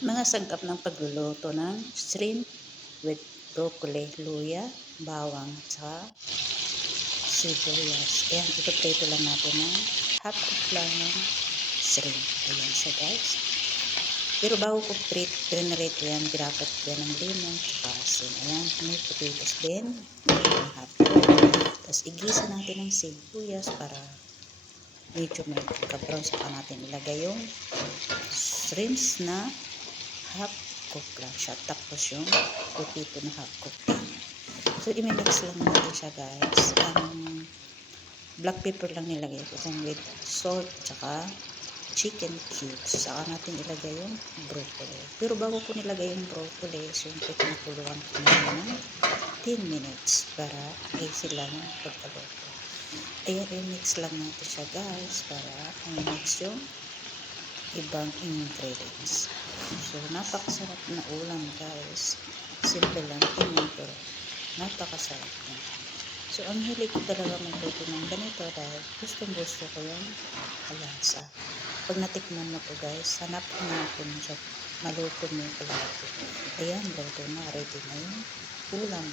Mga sangkap ng pagluluto ng shrimp with broccoli, luya, bawang, at saka sibuyas. Ayan, ipaprito lang natin ng half cup lang ng shrimp. Ayan siya guys. Pero bago ko pinarito yan, pinapat ko yan ng limon at asin. Ayan, may potatoes din. Half cup. Tapos igisa natin ng sibuyas para medyo may pagka-brown. Saka natin ilagay yung shrimps na half cook lang siya. Tapos yung potato na half cook din. So, imimix lang natin siya guys. Ang black pepper lang nilagay ko dyan with salt tsaka chicken cubes. Saka natin ilagay yung broccoli. Pero bago ko nilagay yung broccoli, siyempre pinakuluan ko na ng 10 minutes para easy lang yung pagkaluto. Ayan, i-mix lang natin siya guys para i-mix yung ibang ingredients. So, napakasarap na ulam guys. Simple lang tingnan pero napakasarap na. So, ang hilig ko talaga magluto ng ganito dahil gustong-gusto ko yung kalasa. Pag natikman mo to guys, hanap natin siya maluto mo yung kalasa. Ayan, luto na. Ready na yung ulam.